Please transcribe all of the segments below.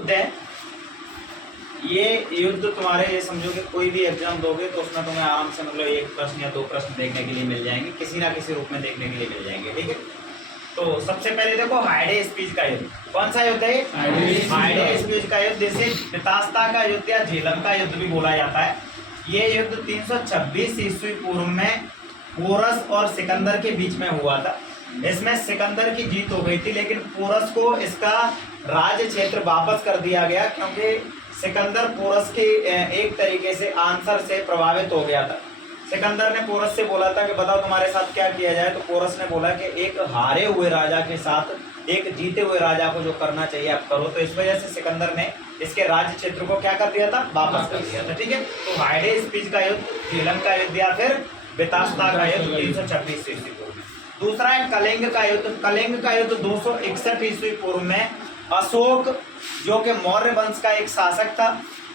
युद्ध है ये युद्ध तुम्हारे, ये समझो कि कोई भी एग्जाम दोगे तो उसमें तुम्हें आराम से मतलब एक प्रश्न या दो प्रश्न देखने के लिए मिल जाएंगे, किसी ना किसी रूप में देखने के लिए मिल जाएंगे। ठीक है, तो सबसे पहले देखो हाइडे स्पीच का युद्ध। कौन सा युद्ध है? हाइडे स्पीच का युद्ध, जिसे पितास्ता का युद्ध या झेलम का युद्ध भी बोला जाता है। ये युद्ध 326 ईस्वी पूर्व में पोरस और सिकंदर के बीच में हुआ था। इसमें सिकंदर की जीत हो गई थी, लेकिन पोरस को इसका राज्य क्षेत्र वापस कर दिया गया, क्योंकि सिकंदर पोरस के एक तरीके से आंसर से प्रभावित हो गया था। सिकंदर ने पोरस से बोला था कि बताओ तुम्हारे साथ क्या किया जाए, तो पोरस ने बोला कि एक हारे हुए राजा के साथ एक जीते हुए राजा को जो करना चाहिए आप करो। तो इस वजह से सिकंदर ने इसके राज्य क्षेत्र को क्या कर दिया था? वापस कर दिया था। ठीक है, तो हाइडे स्पीच का युद्ध, झेलम का युद्ध या फिर बेतास्ता का युद्ध 326 ईस्वी पूर्व। दूसरा है कलिंग का युद्ध। कलिंग का युद्ध 261 ईस्वी पूर्व में अशोक जो कि मौर्य वंश का एक शासक था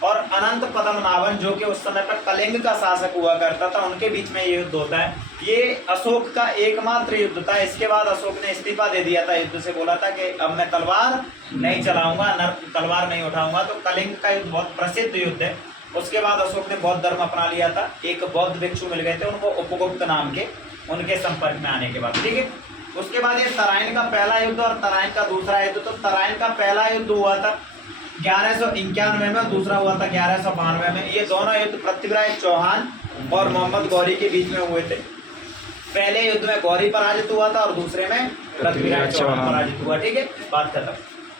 और अनंत पद्मनाभन जो कि उस समय पर कलिंग का शासक हुआ करता था, उनके बीच में ये युद्ध होता है। ये अशोक का एकमात्र युद्ध था। इसके बाद अशोक ने इस्तीफा दे दिया था युद्ध से, बोला था कि अब मैं तलवार नहीं चलाऊंगा, तलवार नहीं उठाऊंगा। तो कलिंग का युद्ध बहुत प्रसिद्ध युद्ध है। उसके बाद अशोक ने बौद्ध धर्म अपना लिया था। एक बौद्ध भिक्षु मिल गए थे उनको उपगुप्त नाम के, उनके संपर्क में आने के बाद। ठीक है, उसके बाद ये तराइन का पहला युद्ध और तराइन का दूसरा युद्ध। तो तराइन का पहला युद्ध हुआ था 1191 में, दूसरा हुआ था 1192 में। ये दोनों युद्ध पृथ्वीराज चौहान और मोहम्मद गौरी के बीच में हुए थे। पहले युद्ध में गौरी पराजित हुआ था और दूसरे में पृथ्वीराज चौहान पराजित हुआ। ठीक है, बात खत्म।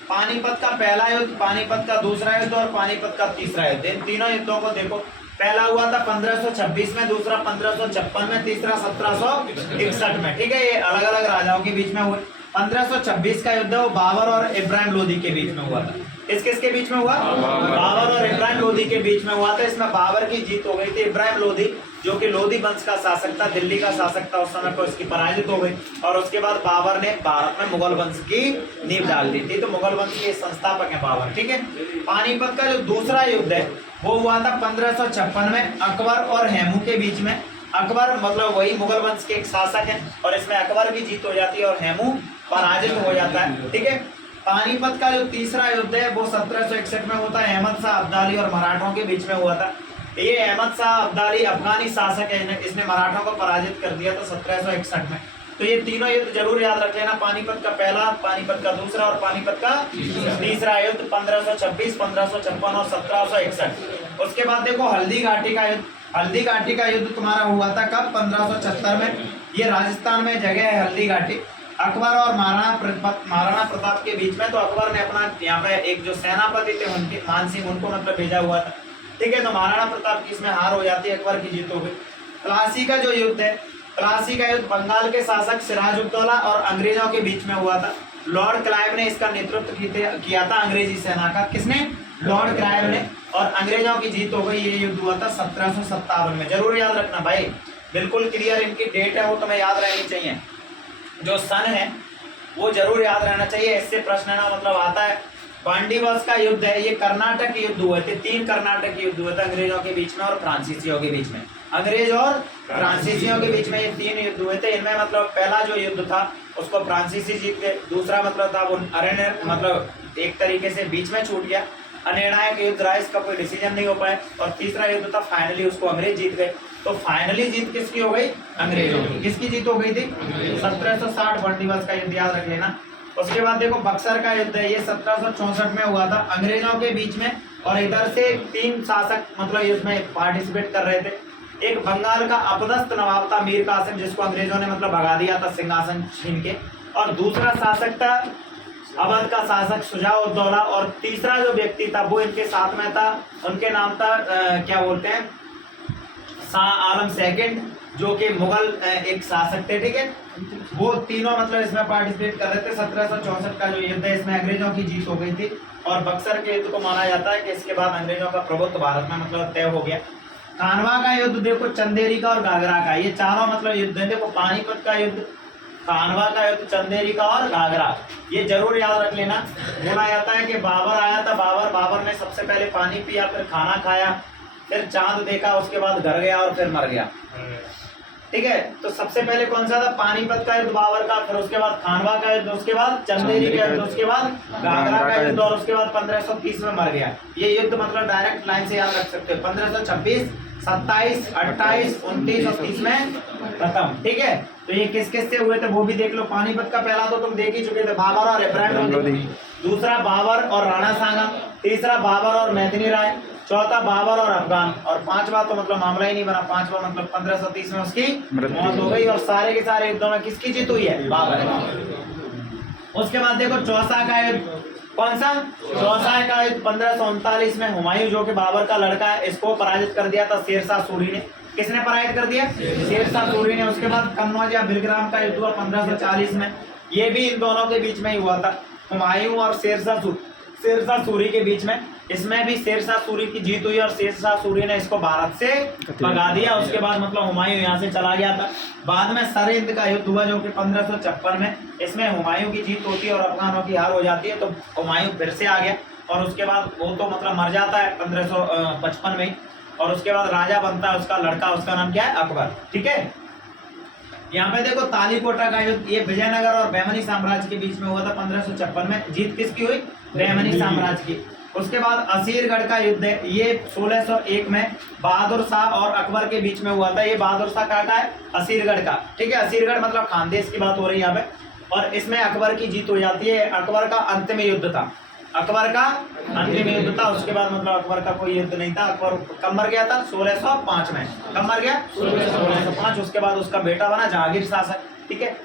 पानीपत का पहला युद्ध, पानीपत का दूसरा युद्ध और पानीपत का तीसरा युद्ध, इन तीनों युद्धों को देखो। पहला हुआ था 1526 में, दूसरा 1556 में, तीसरा 1761 में। ठीक है, ये अलग अलग राजाओं के बीच में हुए। 1526 का युद्ध वो बाबर और इब्राहिम लोदी के बीच में हुआ था। किसके बीच में हुआ? बाबर और इब्राहिम लोदी के बीच में हुआ था। इसमें बाबर की जीत हो गई थी। इब्राहिम लोदी जो कि लोदी वंश का शासक था, दिल्ली का शासक था उस समय पर, इसकी पराजित हो गई। और उसके बाद बाबर ने भारत में मुगल वंश की नींव डाल दी थी। तो मुगल वंश के संस्थापक है बाबर। ठीक है, पानीपत का जो दूसरा युद्ध है वो हुआ था 1556 में अकबर और हेमू के बीच में। अकबर मतलब वही मुगल वंश के एक शासक है और इसमें अकबर की जीत हो जाती है और हेमू पराजित हो जाता है। ठीक है, पानीपत का जो तीसरा युद्ध है वो 1761 में होता है। अहमद शाह अब्दाली और मराठों के बीच में हुआ था। ये अहमद शाह अब्दाली अफगानी शासक है, इसने मराठों को पराजित कर दिया था 1761 में। तो ये तीनों युद्ध जरूर याद रख लेना, पानीपत का पहला, पानीपत का दूसरा और पानीपत का तीसरा युद्ध 1526, 1556 और 1761। उसके बाद देखो हल्दी घाटी का युद्ध। हल्दी घाटी का युद्ध तुम्हारा हुआ था कब? 1576 में। ये राजस्थान में जगह है हल्दी घाटी। अकबर और महाराणा प्रताप के बीच में। तो अकबर ने अपना यहाँ पे एक जो सेनापति थे उनके मान सिंह, उनको मतलब भेजा हुआ था। ठीक है, तो महाराणा प्रताप की इसमें हार हो जाती है, अकबर की जीत हो गई। प्लासी का जो युद्ध है, प्लासी का युद्ध बंगाल के शासक सिराजुद्दौला और अंग्रेजों के बीच में हुआ था। लॉर्ड क्लाइव ने इसका नेतृत्व किया था अंग्रेजी सेना का। किसने? लॉर्ड क्लाइव ने। और अंग्रेजों की जीत हो गई। ये युद्ध हुआ था 1757 में। जरूर याद रखना भाई, बिल्कुल क्लियर इनकी डेट है वो तुम्हें याद रहनी चाहिए। जो सन है वो जरूर याद रहना चाहिए, इससे प्रश्न ना मतलब आता है। पांडीवस का युद्ध है, ये कर्नाटक के युद्ध हुए थे। 3 कर्नाटक के युद्ध हुए थे अंग्रेजों के बीच में और फ्रांसीसियों के बीच में। अंग्रेज और फ्रांसीसियों के बीच में ये 3 युद्ध हुए थे। इनमें मतलब पहला जो युद्ध था उसको फ्रांसीसी जीत गए। दूसरा मतलब था वो अरण्य मतलब एक तरीके से बीच में छूट गया, अनिर्णायक युद्ध रहा, इसका कोई डिसीजन नहीं हो पाया। और तीसरा युद्ध था फाइनली उसको अंग्रेज जीत गए। तो फाइनली जीत किसकी हो गई? अंग्रेजों की। किसकी जीत हो गई थी? 1760 बंदीवास का युद्ध, याद रख लेना। उसके बाद देखो बक्सर का युद्ध है, ये 1764 में हुआ था अंग्रेजों के बीच में। और इधर से 3 शासक मतलब इसमें पार्टिसिपेट कर रहे थे। एक बंगाल का अपदस्थ नवाब था मीर कासिम, जिसको अंग्रेजों ने मतलब भगा दिया था सिंहासन छीन के। और दूसरा शासक था अवध का शासक शुजा-उद-दौला। और तीसरा जो व्यक्ति था वो इनके साथ में था, उनके नाम था क्या बोलते हैं, शाह आलम सेकंड, जो कि मुगल एक शासक थे। ठीक है, वो तीनों मतलब इसमें पार्टिसिपेट कर रहे थे। 1764 का जो युद्ध है इसमें अंग्रेजों की जीत हो गई थी। और बक्सर के युद्ध को माना जाता है कि इसके बाद अंग्रेजों का प्रभुत्व भारत में मतलब तय हो गया। खानवा का युद्ध देखो, चंदेरी का और घाघरा का, ये चारों मतलब युद्ध है। देखो पानीपत का युद्ध, खानवा का युद्ध, चंदेरी का और घाघरा, ये जरूर याद रख लेना। बोला जाता है कि बाबर आया था, बाबर ने सबसे पहले पानी पिया, फिर खाना खाया, फिर चांद देखा, उसके बाद घर गया और फिर मर गया। ठीक है। तो सबसे पहले कौन सा था, पानीपत का युद्ध बाबर का, फिर उसके बाद खानवा का युद्ध, उसके बाद चंदेरी का युद्ध, उसके बाद घाघरा का युद्ध, और उसके बाद 1530 में मर गया। ये युद्ध मतलब डायरेक्ट लाइन से याद रख सकते हो, 1526, 27, 28, 29 और 30 में खत्म। ठीक है, तो ये किस किस से हुए थे वो भी देख लो। पानीपत का पहला तो तुम देख ही चुके थे, बाबर और इब्राहिम लोधी, दूसरा बाबर और राणा सांगा, तीसरा बाबर और मेदिनी राय, चौथा बाबर और अफगान, और पांचवा तो मतलब मामला ही नहीं बना। पांचवा मतलब 1530 में उसकी मौत हो गई, और सारे के सारे युद्धों में किसकी जीत हुई है, बाबर। उसके बाद देखो चौसा का युद्ध, कौन सा, चौसा का युद्ध 1539 में हुमायूं जो कि बाबर का लड़का है, इसको पराजित कर दिया था शेरशाह सूरी ने। किसने पराजित कर दिया, शेरशाह सूरी ने। उसके बाद कन्नौज या बिलग्राम का युद्ध हुआ 1540 में, ये भी इन दोनों के बीच में ही हुआ था, हुमायूं और शेरशाह सूरी के बीच में। इसमें भी शेरशाह सूरी की जीत हुई और शेरशाह सूरी ने इसको भारत से भगा दिया। उसके बाद मतलब हुमायूं यहाँ से चला गया था। बाद में सरहिंद का युद्ध हुआ जो कि 1556 में, इसमें हुमायूं की जीत होती है और अफगानों की हार हो जाती है, तो हुमायूं फिर से आ गया। और उसके बाद वो तो मतलब मर जाता है 1555 में, और उसके बाद राजा बनता है उसका लड़का, उसका नाम क्या है, अकबर। ठीक है, यहाँ पे देखो तालीकोटा का युद्ध, ये विजयनगर और बहमनी साम्राज्य के बीच में हुआ था 1556 में। जीत किसकी हुई, बहमनी साम्राज्य की। उसके बाद असीरगढ़ का युद्ध है, ये 1601 में बहादुर शाह और अकबर के बीच में हुआ था। ये बहादुर शाह का है, असीरगढ़ का। ठीक है, असीरगढ़ मतलब खानदेश की बात हो रही है यहाँ पे। और इसमें अकबर की जीत हो जाती है। अकबर का अंतिम युद्ध था, अकबर का अंतिम युद्ध था। उसके बाद मतलब अकबर का कोई युद्ध नहीं था। अकबर कब मर गया था, 1605 में। कब मर गया, 1605। उसके बाद उसका बेटा बना जहांगीर शासक। ठीक है,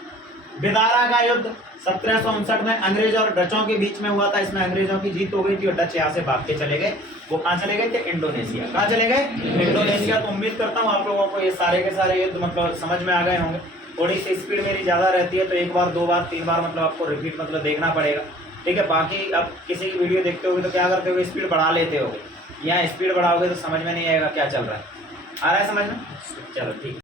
बिदारा का युद्ध 1759 में अंग्रेज और डचों के बीच में हुआ था। इसमें अंग्रेजों की जीत हो गई थी और डच यहाँ से भाग के चले गए। वो कहाँ चले गए थे, इंडोनेशिया। कहाँ चले गए, इंडोनेशिया। तो उम्मीद करता हूँ आप लोगों को ये सारे के सारे युद्ध मतलब समझ में आ गए होंगे। थोड़ी सी स्पीड मेरी ज़्यादा रहती है, तो एक बार, दो बार, तीन बार मतलब आपको रिपीट मतलब देखना पड़ेगा। ठीक है, बाकी अब किसी की वीडियो देखते होगे तो क्या करते होगे, स्पीड बढ़ा लेते होगे। यहाँ स्पीड बढ़ाओगे तो समझ में नहीं आएगा क्या चल रहा है। आ रहा है समझ में, चलो ठीक है।